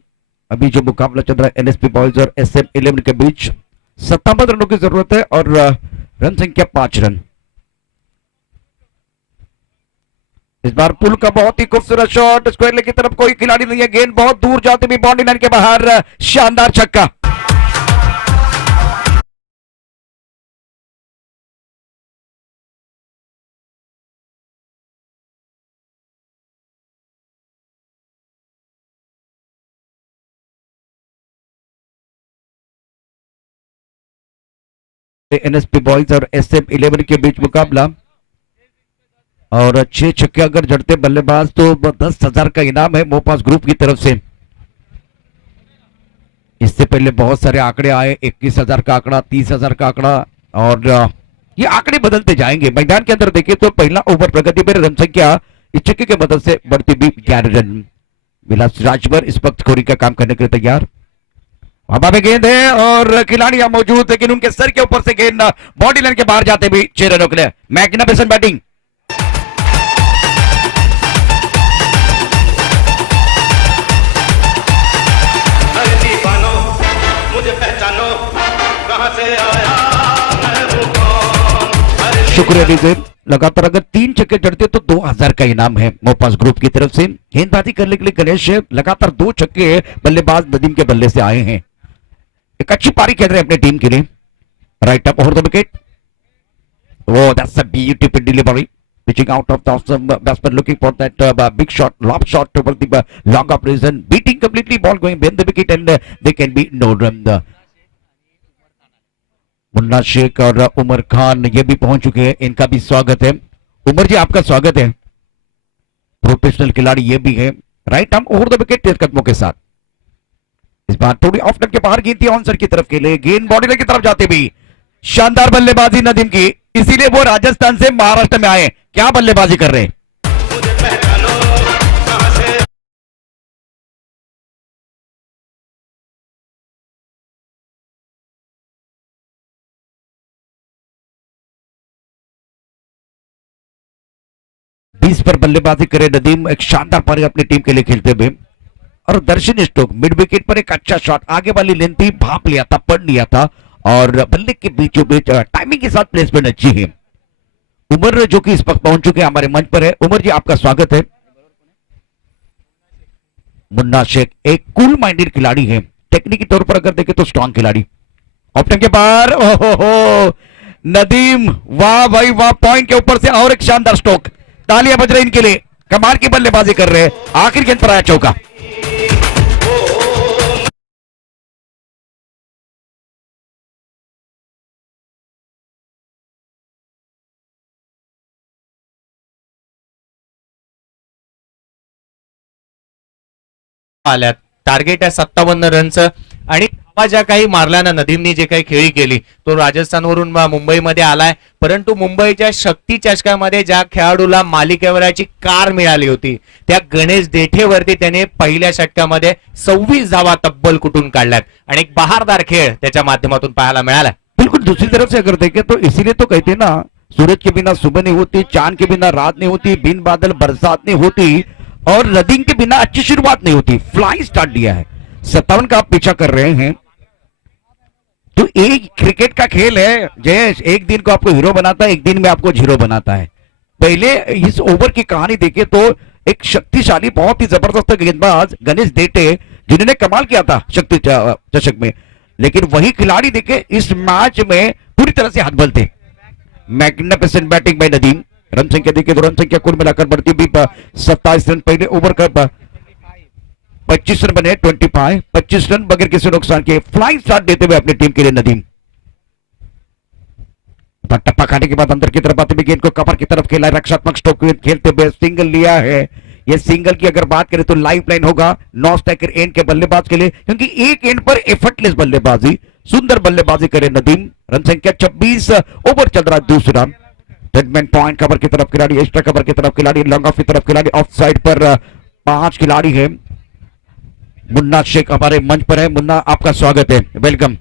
अभी जो मुकाबला चल रहा है एनएसपी बॉयज और एसएम 11 के बीच, 57 रनों की जरूरत है और रन संख्या 5 रन। इस बार पुल का बहुत ही खूबसूरत शॉट, स्क्वायर लेग की तरफ कोई खिलाड़ी नहीं है, गेंद बहुत दूर जाती हुई बाउंड्री लाइन के बाहर, शानदार छक्का। एनएसपी बॉयज और एसएम 11 के बीच मुकाबला, और 6 छक्के अगर जड़ते बल्लेबाज तो 10,000 का इनाम है मोपास ग्रुप की तरफ से। इससे पहले बहुत सारे आंकड़े आए, 21,000 का आंकड़ा, 30,000 का आंकड़ा, और ये आंकड़े बदलते जाएंगे। मैदान के अंदर देखिए तो पहला ओवर प्रगति पर रन संख्या इस छक्के की मदद से बढ़ती भी 11 रन। विलास राजभर इस वक्त स्कोरिंग का काम करने के लिए तैयार। हवा में गेंद है और खिलाड़ी यहां मौजूद, लेकिन उनके सर के ऊपर से गेंद बॉडी लाइन के बाहर जाते भी 6 रनों के लिए। Magnificent batting. मुझे पहचानो कहां से आया मैं हूं कौन। शुक्रिया डीजे। लगातार अगर 3 छक्के जड़ते तो 2,000 का इनाम है मोपास ग्रुप की तरफ से। गेंदबाजी करने के लिए गणेश लगातार 2 छक्के बल्लेबाज नदीम के बल्ले से आए हैं। एक अच्छी पारी खेल रहे हैं अपनी टीम के लिए। Right up over the wicket, oh that's a beautiful delivery, pitching out of the batsman looking for that big shot, lob shot towards the long off reason, beating completely, ball going behind the wicket and they can be no run. Munna Shaikh और उमर खान ये भी पहुंच चुके हैं, इनका भी स्वागत है। उमर जी आपका स्वागत है, प्रोफेशनल खिलाड़ी ये भी है। Right arm over the wicket तेज कदमों के साथ। इस बार थोड़ी ऑफ टर्न के बाहर गेंद थी ऑनसर की तरफ के लिए, गेंद बॉडी लाइन की तरफ जाते भी। शानदार बल्लेबाजी नदीम की, इसीलिए वो राजस्थान से महाराष्ट्र में आए। क्या बल्लेबाजी कर रहे हैं। मुझे पहचानो कहां से। बीस पर बल्लेबाजी करे नदीम, एक शानदार पारी अपनी टीम के लिए खेलते हुए। और दर्शन स्टोक मिड विकेट पर एक अच्छा शॉट, आगे वाली लेंथ थी, भाप लिया था, पढ़ लिया था, और बल्ले के बीचों बीच टाइमिंग के साथ प्लेसमेंट अच्छी है। उमर जो कि इस वक्त पहुंच चुके हैं हमारे मंच पर है। उमर जी आपका स्वागत है। मुन्ना शेख एक कूल माइंडेड खिलाड़ी है, टेक्निक के तौर पर अगर देखें तो स्ट्रॉन्ग खिलाड़ी। ऑप्टन के बाहर, ओहो नदीम, वाह भाई वाह, पॉइंट के ऊपर से और एक शानदार स्ट्रोक। तालियां बज रही इनके लिए, कमाल की बल्लेबाजी कर रहे हैं। आखिर गेंद पर आया चौका। आल्यात, टार्गेट आहे 57 रनचं आणि ज्या काही मारल्या ना नदीमनी जे काही खेळी केली तो राजस्थानवरून मुंबईमध्ये आलाय, परंतु मुंबईच्या शक्ती चषकामध्ये ज्या खेळाडूला मालिकेवरची कार मिळाली होती त्या गणेश देठेवरती त्याने पहिल्या षटकामध्ये 26 धावा तब्बल कुठून काढल्यात आणि एक बहारदार खेळ त्याच्या माध्यमातून पाहायला मिळाला. बिल्कुल दूसरी तरफ से अगर देखें तो इसीलिए तो कहते हैं ना, सूरज के बिना सुबह नहीं होती, चांद के बिना रात नहीं होती, बिन बादल बरसात नहीं होती और नदीम के बिना अच्छी शुरुआत नहीं होती. फ्लाइंग स्टार्ट दिया है. 57 का आप पीछा कर रहे हैं. तो एक क्रिकेट का खेल है जयेश, एक दिन को आपको हीरो बनाता है, एक दिन में आपको जीरो बनाता है. पहले इस ओवर की कहानी देखे तो एक शक्तिशाली बहुत ही जबरदस्त गेंदबाज गणेश देटे जिन्होंने कमाल किया था शक्ति चषक में, लेकिन वही खिलाड़ी देखे इस मैच में पूरी तरह से हतबल थे. Magnificent batting bye Nadeem. Run संख्या देखिए तो रन संख्या कुल मिलाकर बढ़ती भी 27 रन. पहले ओवर का 25 रन बने 25 रन बगैर किसी नुकसान के फ्लाइंग स्टार्ट देते हुए अपनी टीम के लिए नदीम. टप्पा खाने के बाद अंदर की तरफ आते हुए गेंद को कवर की तरफ खेला, रक्षात्मक स्ट्रोक खेलते हुए सिंगल लिया है. ये सिंगल की अगर बात करें तो लाइफ लाइन होगा नॉन स्ट्राइकर एंड के बल्लेबाज के लिए, क्योंकि एक एंड पर एफर्टलेस बल्लेबाजी, सुंदर बल्लेबाजी करे नदीम. रन संख्या 26. ओवर चल रहा है दूसरा. ट्रीटमेंट पॉइंट कवर की तरफ खिलाड़ी, एक्स्ट्रा कवर की तरफ खिलाड़ी, लॉन्ग ऑफ की तरफ खिलाड़ी, ऑफ साइड पर 5 खिलाड़ी है. मुन्ना शेख हमारे मंच पर है. मुन्ना आपका स्वागत है, वेलकम.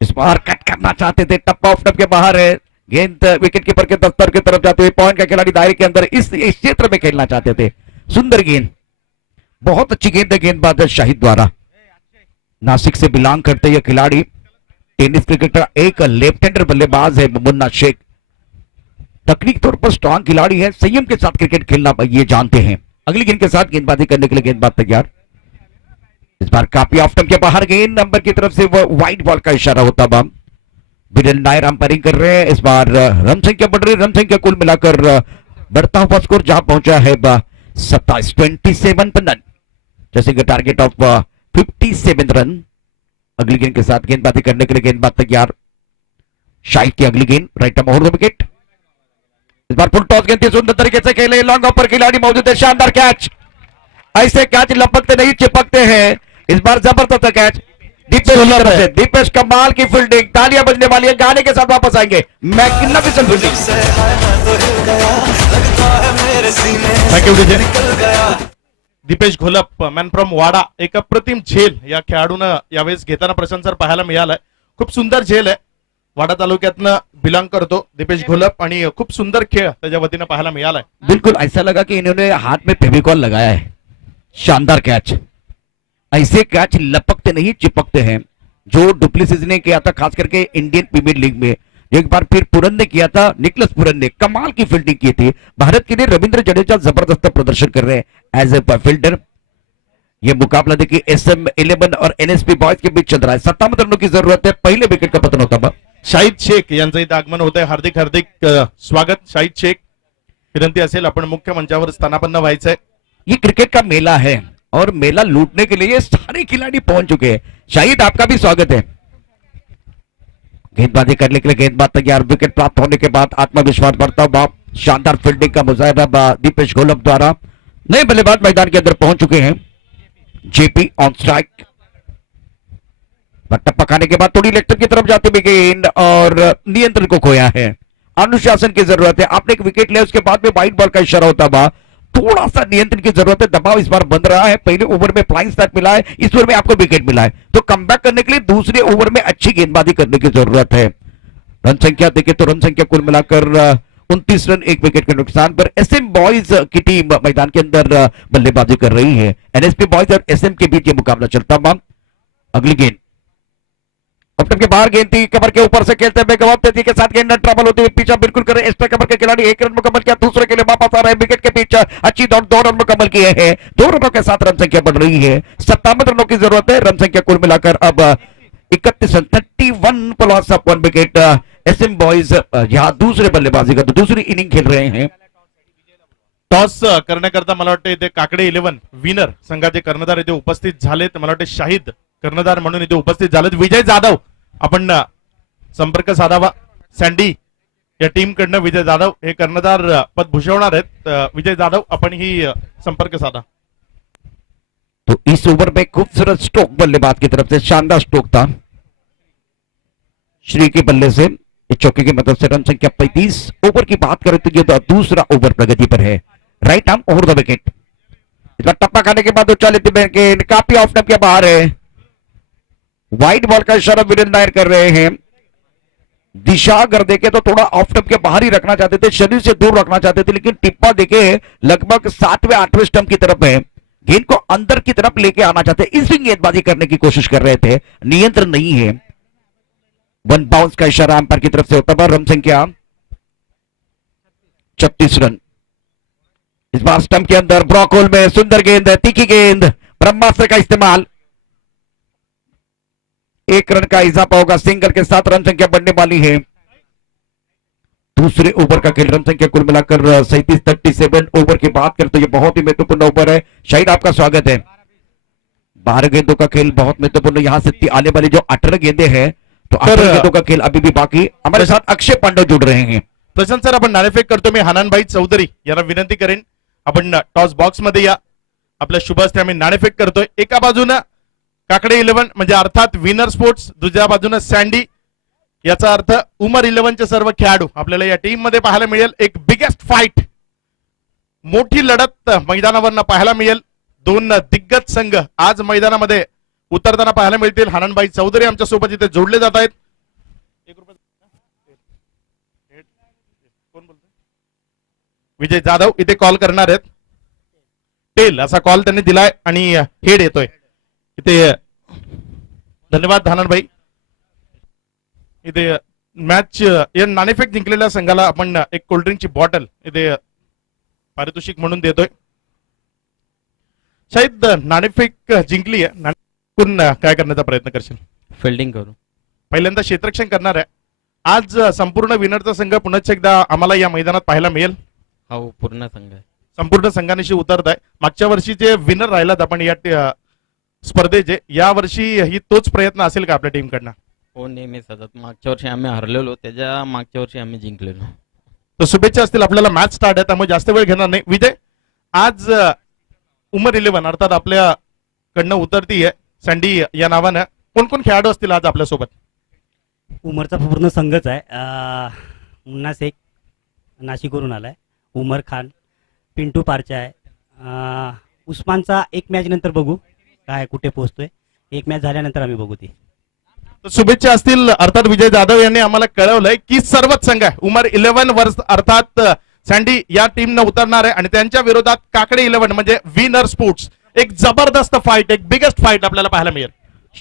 इस बार कट करना चाहते थे, टप्पा ऑफ टप के बाहर है. गेंद विकेट कीपर के दफ्तर की तरफ जाते हुए पॉइंट का खिलाड़ी दायरे के अंदर इस क्षेत्र में खेलना चाहते थे. सुंदर गेंद, बहुत अच्छी गेंद है गेंदबाज शाहिद द्वारा. नासिक से बिलोंग करते ये खिलाड़ी टेनिस क्रिकेटर, एक लेफ्ट हैंडर बल्लेबाज है मुन्ना शेख. तकनीक तौर पर स्ट्रांग खिलाड़ी है, संयम के साथ क्रिकेट खेलना ये जानते हैं. अगली गेंद के साथ गेंदबाजी करने के लिए गेंदबाज तैयार. इस बार काफी ऑफ टर्म के बाहर गेंद, नंबर की तरफ से वो व्हाइट बॉल का इशारा होता बम. बिरल नायर अंपायरिंग कर रहे हैं. इस बार रन संख्या बढ़ रही, रन संख्या कुल मिलाकर बढ़ता हुआ स्कोर जहां पहुंचा है 27 पर रन, जैसे टारगेट ऑफ 57 रन. अगली गेंद के साथ गेंदबाजी करने के लिए गेंदबाज तैयार. शाहिद की अगली गेंद राइट आर्म ओवर विकेट. इस बार फुल टॉस गेंद सुंदर तरीके से खेले, लॉन्ग ऑफ पर खिलाड़ी मौजूद है. शानदार कैच, ऐसे कैच लपकते नहीं चिपकते हैं. इस बार जबरदस्त कैच दीपेश कमाल की फील्डिंग, तालियां बजने वाली है. गाने के साथ वापस आएंगे. Magnificent fielding. Thank you Vijay. Deepesh Gholap man from Wada, एक अप्रतिम झेल या खेळाडूनं यावेळेस घेताना प्रशंसर पाहायला मिळालाय. खूप सुंदर झेल आहे. वाडा तालुक्यातनं बिलॉंग करतो दीपेश घोलप आणि खूप सुंदर खेळ त्याच्या वतीनं पाहायला मिळालाय. बिल्कुल ऐसा लगा कि इन्होंने हाथ में फेविकॉल लगाया है. शानदार कैच, ऐसे कैच लपकते नहीं चिपकते हैं जो डुप्लेसिस ने किया था, खास करके इंडियन प्रीमियर लीग में. एक बार फिर पुरन ने किया था, निकलस पुरन ने कमाल की फील्डिंग की थी. भारत के लिए रविंद्र जडेजा जबरदस्त प्रदर्शन कर रहे हैं एज ए फील्डर. ये मुकाबला देखिए SM11 और NSP बॉयज के बीच चल रहा है. 57 रनों की जरूरत है. पहले विकेट का पतन होता. शाहिद शेख यांचं इथं आगमन होत आहे. हार्दिक हार्दिक स्वागत शाहिद शेख. विनंती असेल आपण मुख्य मंचावर स्थानापन्न व्हायचंय. ये क्रिकेट का मेला है और मेला लूटने के लिए सारे खिलाड़ी पहुंच चुके हैं. शाहिद आपका भी स्वागत है. गेंदबाजी करने के लिए गेंदबाज तैयार. विकेट प्राप्त होने के बाद आत्मविश्वास बढ़ता हुआ शानदार फील्डिंग का मुजाहिरा दीपेश घोलप द्वारा. नए बल्लेबाज मैदान के अंदर पहुंच चुके हैं. JP on strike. टप्पा खाने के बाद थोड़ी लेफ्ट की तरफ जाते हुए गेंद और नियंत्रण को खोया है. अनुशासन की जरूरत है. आपने एक विकेट लिया, उसके बाद में व्हाइट बॉल का इशारा होता हुआ थोड़ा सा नियंत्रण की जरूरत है. दबाव इस बार बंद रहा है. पहले ओवर में फ्लाइंग स्टार्ट मिला है, इस ओवर में आपको विकेट मिला है, तो कमबैक करने के लिए दूसरे ओवर में अच्छी गेंदबाजी करने की जरूरत है. रन संख्या देखिए तो रन संख्या कुल मिलाकर 29 रन, 1 विकेट के नुकसान पर. SM बॉयज की टीम मैदान के अंदर बल्लेबाजी कर रही है. NSP बॉयज और SM के बीच ये मुकाबला चलता हुआ. अगली गेंद कप्तान के बाहर गेंद थी, कवर के ऊपर से खेलते हुए गवाब तेजी के साथ गेंद ट्रबल होते हुए पीछा बिल्कुल करे. एक्स्ट्रा कवर के खिलाड़ी 1 रन मुकम्मल किया, दूसरे के लिए वापस आ रहे हैं. विकेट के पीछे अच्छी दौड़, 2 रन मुकम्मल किए हैं. 2 रनों के साथ रन संख्या बढ़ रही है. 57 रनों की जरूरत है. रन संख्या कुल मिलाकर अब 31 run, 31 plus 1 wicket. SM boys यहाँ दूसरे बल्लेबाजी का दूसरी इनिंग खेल रहे हैं. टॉस करण्याकरता मला वाटतं इथे काकडे 11 विनर संघाचे कर्णधार इथे उपस्थित झालेत. मला वाटतं शाहिद कर्णधार म्हणून इथे उपस्थित झालेत. विजय जाधव आपण संपर्क साधावा. सँडी या टीम कडनं विजय जाधव हे कर्णधार पद भूषवणार आहेत. विजय जाधव आपण ही संपर्क साधा. तो इस ओवर में खूबसूरत स्ट्रोक बल्लेबाज की तरफ से शानदार स्ट्रोक था श्री के बल्ले से। इस चौके की मदद से रन संख्या 35। ओवर की बात करें तो ये तो दूसरा ओवर प्रगति पर है। Right arm over the wicket. इस बार टप्पा खाने के बाद उछालित विकेट काफी ऑफ स्टंप के बाहर है। वाइड बॉल का इशारा वीरेंद्र नायर कर रहे हैं। दिशा अगर देखे तो थोड़ा ऑफ स्टंप के बाहर ही रखना चाहते थे, शरीर से दूर रखना चाहते थे, लेकिन टिप्पा देखे लगभग 7वें 8वें स्टंप की तरफ है। गेंद को अंदर की तरफ लेके आना चाहते, इसी गेंदबाजी करने की कोशिश कर रहे थे, नियंत्रण नहीं है। वन बाउंस का इशारा अंपायर की तरफ से होता है। रन संख्या 36 रन। इस बार स्टंप के अंदर ब्लॉक होल में सुंदर गेंद है, तीखी गेंद, ब्रह्मास्त्र का इस्तेमाल। 1 रन का इजाफा होगा, सिंगल के साथ रन संख्या बढ़ने वाली है। दूसरे ओवर का खेल, रन संख्या कुल मिलाकर 37 ओवर की बात करें तो यह बहुत ही महत्वपूर्ण ओवर है। शाहिद आपका स्वागत है। 12 गेंदों का खेल बहुत महत्वपूर्ण। यहां से आने वाली जो 18 गेंदे हैं तो 18 गेंदों का खेल अभी भी बाकी। हमारे साथ अक्षय पांडव जुड़ रहे हैं। प्रशांत सर, आपण नाणेफेक करतो. मी हनानभाई चौधरी यांना विनंती करेन, आपण टॉस बॉक्स मध्ये या. आपल्या शुभ हस्ते आम्ही नाणेफेक करतोय. एका बाजूनं काकडे 11 म्हणजे अर्थात विनर स्पोर्ट्स, दुसऱ्या बाजूनं सँडी, याचा अर्थ उमर 11चे सर्व खेळाडू आपल्याला या टीम मध्ये पाहायला मिळेल. एक बिगेस्ट फाईट, मोठी लढत मैदानावर पाहायला मिळेल. 2 दिग्गज संघ आज मैदानामध्ये उतरताना पाहायला मिळतील. हनानभाई चौधरी आमच्या सोबत इथे जोडले जात आहेत. विजय जाधव इथे कॉल करणार आहेत. टेल असा कॉल त्यांनी दिलाय आणि हेड येतोय इथे. धन्यवाद हनानभाई. इथे मॅच या नाणेफेक जिंकलेल्या संघाला आपण एक कोल्ड्रिंकची बॉटल इथे पारितोषिक म्हणून देतोय. शायद नाणेफेक जिंकली आहे, नाणेफेकून काय करण्याचा प्रयत्न करशील? फिल्डिंग करू. पहिल्यांदा क्षेत्ररक्षण करणार आहे. आज संपूर्ण विनरचा संघ पुन्हा एकदा आम्हाला या मैदानात पाहायला मिळेल. हो, पूर्ण संघ आहे. संपूर्ण संघानिशी उतरत आहे. मागच्या वर्षीचे विनर राहिलात आपण या स्पर्धेचे. या वर्षी ही तोच प्रयत्न असेल का आपल्या टीम कडनं? हो, नेहमी सतत. मागच्या वर्षी आम्ही हरलेलो, त्याच्या मागच्या वर्षी आम्ही जिंकलेलो. तर शुभेच्छा असतील. आपल्याला मॅच स्टार्ट आहे त्यामुळे जास्त वेळ घेणार नाही. विजय, आज उमर 11 अर्थात आपल्या कडनं उतरती आहे सँडी या नावानं. कोण कोण खेळाडू असतील आज आपल्या सोबत? उमरचा पूर्ण संघच आहे. मुन्ना शेख नाशिकवरून आलाय, उमर खान, पिंटू पारचा आहे. उस्मानचा एक मॅच नंतर बघू काय कुठे पोहोचतोय. एक मॅच झाल्यानंतर आम्ही बघू ती. तर शुभेच्छा असतील. अर्थात विजय जाधव यांनी आम्हाला कळवलंय की सर्वच संघ आहे उमर 11 वर्ष अर्थात सँडी या टीमनं उतरणार आहे आणि त्यांच्या विरोधात काकडे 11 म्हणजे विनर स्पोर्ट्स. एक जबरदस्त फाइट, एक बिगेस्ट फाइट आपल्याला पाहायला मिळेल.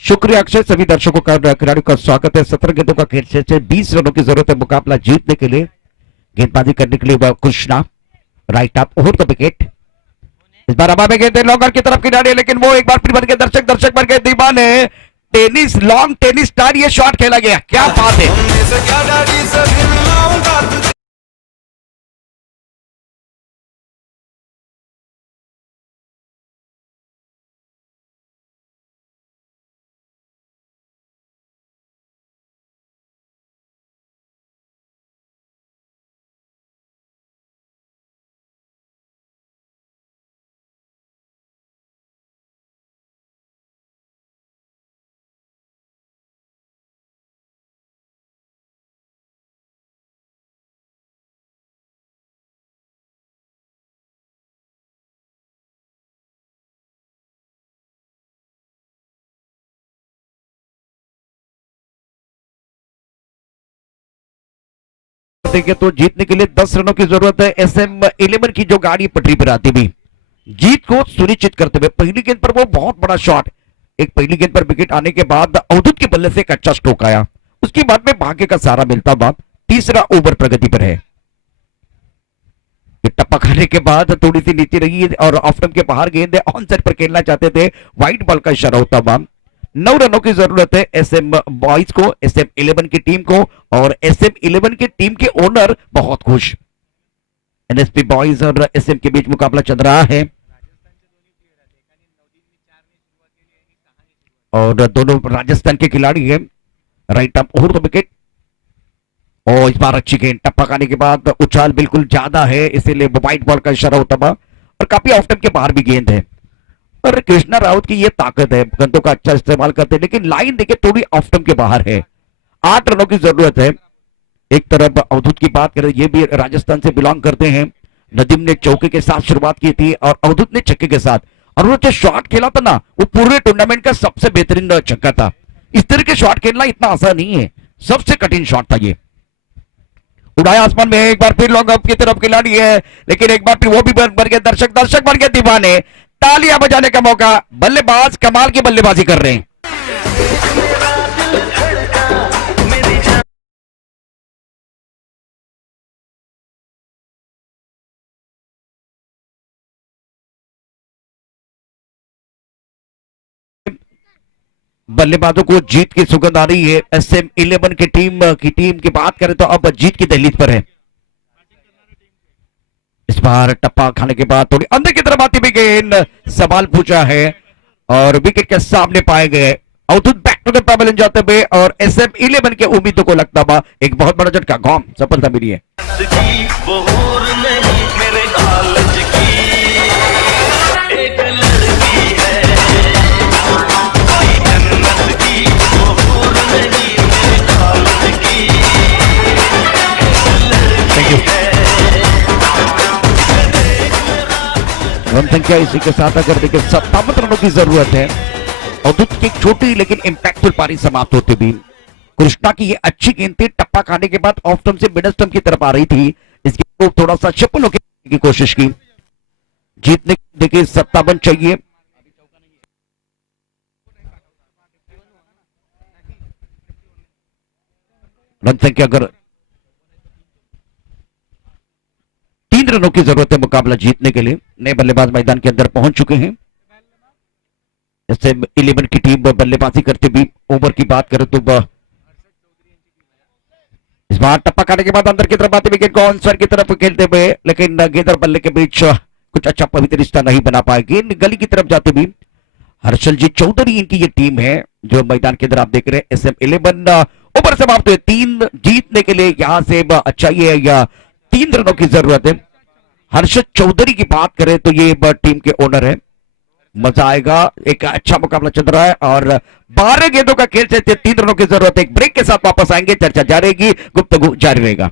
शुक्रिया अक्षय. सभी दर्शकों का खिलाड़ियों का स्वागत है। 17 गेंदों का खेल से 20 रनों की जरूरत है मुकाबला जीतने के लिए। गेंदबाजी करने के लिए Krishna right up over the wicket. इस बार हवा में गेंद लॉन्गर की तरफ खिलाड़ी, लेकिन वो एक बार फिर बन के दर्शक बन के दीवाने। टेनिस लॉन्ग टेनिस स्टाइल ये शॉट खेला गया, क्या बात है। देखें तो जीतने के लिए 10 रनों की जरूरत है। SM11 की जो गाड़ी पटरी पर आती भी जीत को सुनिश्चित करते हुए पहली गेंद पर वो बहुत बड़ा शॉट, एक पहली गेंद पर विकेट आने के बाद अवधूत के बल्ले से एक अच्छा स्ट्रोक आया, उसके बाद में भाग्य का सहारा मिलता बाद तीसरा ओवर प्रगति पर है। टप्पा खाने के बाद थोड़ी सी नीचे रही और ऑफ स्टंप के बाहर गेंद ऑन साइड पर खेलना चाहते थे, व्हाइट बॉल का इशारा होता हुआ। 9 रनों की जरूरत है SM बॉयज को, SM11 की टीम को, और SM11 की टीम के ओनर बहुत खुश। NSP बॉयज और SM के बीच मुकाबला चल रहा है और दोनों राजस्थान के खिलाड़ी हैं। Right up over the wicket और इस बार अच्छी गेंद, टप्पा खाने के बाद उछाल बिल्कुल ज्यादा है, इसीलिए व्हाइट बॉल का इशारा होता हुआ और काफी ऑफ स्टंप के बाहर भी गेंद है। और कृष्णा राउत की ये ताकत है, गेंदों का अच्छा इस्तेमाल करते हैं, लेकिन लाइन देखिए थोड़ी ऑफ स्टंप के बाहर है। 8 रनों की जरूरत है। एक तरफ अवधूत की बात करें, ये भी राजस्थान से बिलोंग करते हैं। नदीम ने चौके के साथ शुरुआत की थी और अवधूत ने छक्के के साथ, और वो जो शॉट खेला था ना, वो पूरे टूर्नामेंट का सबसे बेहतरीन छक्का था। इस तरह के शॉट खेलना इतना आसान नहीं है, सबसे कठिन शॉट था ये। उड़ाया आसमान में, एक बार फिर लॉन्ग अप की तरफ खिलाड़ी है, लेकिन एक बार फिर वो भी बन गए दर्शक बन गए दीवाने। तालियां बजाने का मौका, बल्लेबाज कमाल की बल्लेबाजी कर रहे हैं। बल्लेबाजों को जीत की सुगंध आ रही है। SM11 की टीम की बात करें तो अब जीत की दहलीज पर है। इस बार टप्पा खाने के बाद थोड़ी अंदर की तरफ आती हुई गेंद, सवाल पूछा है और विकेट के सामने पाए गए। Avdhoot back to the pavilion जाते हुए और SM11 के उम्मीदों को लगता हुआ एक बहुत बड़ा झटका, गॉम सफलता मिली है। Thank you. रन संख्या इसी के साथ अगर देखें 57 रनों की जरूरत है। अवधूत की एक छोटी लेकिन इंपैक्टफुल पारी समाप्त होती भी। कृष्णा की ये अच्छी गेंद थी, टप्पा खाने के बाद ऑफ स्टंप से मिड स्टंप की तरफ आ रही थी। इसकी तो थोड़ा सा शफल होकर की कोशिश की। जीतने देखिए 57 चाहिए। रन संख्या अगर 3 रनों की जरूरत है मुकाबला जीतने के लिए। नए बल्लेबाज मैदान के अंदर पहुंच चुके हैं। SM11 की टीम बल्लेबाजी करते भी ओवर की बात करें तो इस बार टप्पा खाने के बाद अंदर की तरफ आते हुए गेंद को आंसर की तरफ खेलते हुए, लेकिन गेंद और बल्ले के बीच कुछ अच्छा पवित्र रिश्ता नहीं बना पाए। गेंद गली की तरफ जाते भी हर्षलजीत चौधरी इनकी ये टीम है जो मैदान के अंदर आप देख रहे हैं। SM11 ऊपर समाप्त हुए। 3 जीतने के लिए यहां से चाहिए या 3 रनों की जरूरत है। हर्षद चौधरी की बात करें तो ये टीम के ओनर है। मजा आएगा, एक अच्छा मुकाबला चल रहा है और 12 गेंदों का खेल से 3 रनों की जरूरत है। एक ब्रेक के साथ वापस आएंगे, चर्चा जारी रहेगी, गुफ्तगू जारी रहेगा।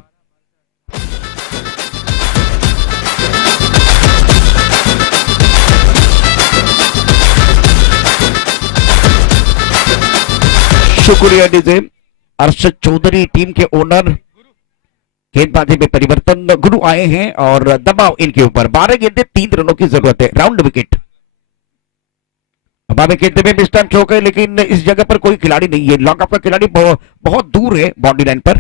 शुक्रिया डीजे। अर्शद चौधरी टीम के ओनर। गेंदबाजी में परिवर्तन, गुरु आए हैं और दबाव इनके ऊपर। 12 गेंदें 3 रनों की जरूरत है। राउंड विकेट हवा में खेलते हुए मिस्टर चौक है, लेकिन इस जगह पर कोई खिलाड़ी नहीं है। लॉन्ग ऑफ का खिलाड़ी बहुत दूर है बाउंड्री लाइन पर।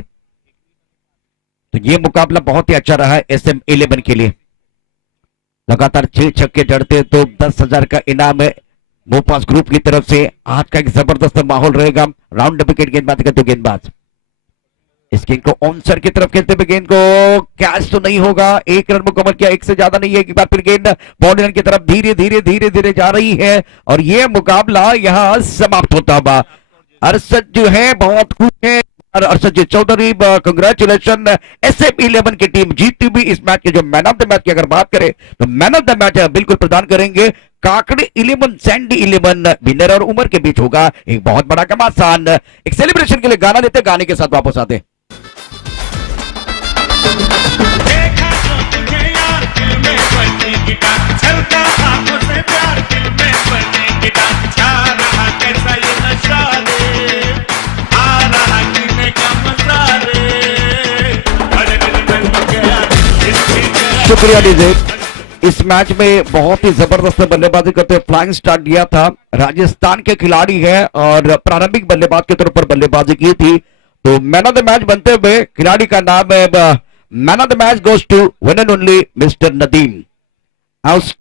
तो यह मुकाबला बहुत ही अच्छा रहा है SM11 के लिए। लगातार 6 छक्के जड़ते तो 10,000 का इनाम है मोपास ग्रुप की तरफ से। आज का एक जबरदस्त माहौल रहेगा। राउंड विकेट गेंदबाजी करते गेंदबाज इस गेंद को ऑनसर की तरफ खेलते हुए गेंद को कैच तो नहीं होगा। 1 रन मुकम्मल किया, 1 से ज्यादा नहीं है। एक बार फिर गेंद बाउंड्री लाइन की तरफ धीरे धीरे जा रही है और यह मुकाबला यहां समाप्त होता हुआ। अरशद जो है बहुत खुश है और अरशद चौधरी कंग्रेचुलेशन। SM11 की टीम जीतती हुई इस मैच के जो मैन ऑफ द मैच की अगर बात करें तो मैन ऑफ द मैच बिल्कुल प्रदान करेंगे काकड़ी 11 सैंडी 11 विनर और उमर के बीच होगा एक बहुत बड़ा घमासान। एक सेलिब्रेशन के लिए गाना देते, गाने के साथ वापस आते। शुक्रिया डीजे। इस मैच में बहुत ही जबरदस्त बल्लेबाजी करते हुए फ्लाइंग स्टार्ट दिया था। राजस्थान के खिलाड़ी है और प्रारंभिक बल्लेबाज के तौर पर बल्लेबाजी की थी। तो मैन ऑफ द मैच बनते हुए खिलाड़ी का नाम है man of the match goes to one and only mister Nadeem.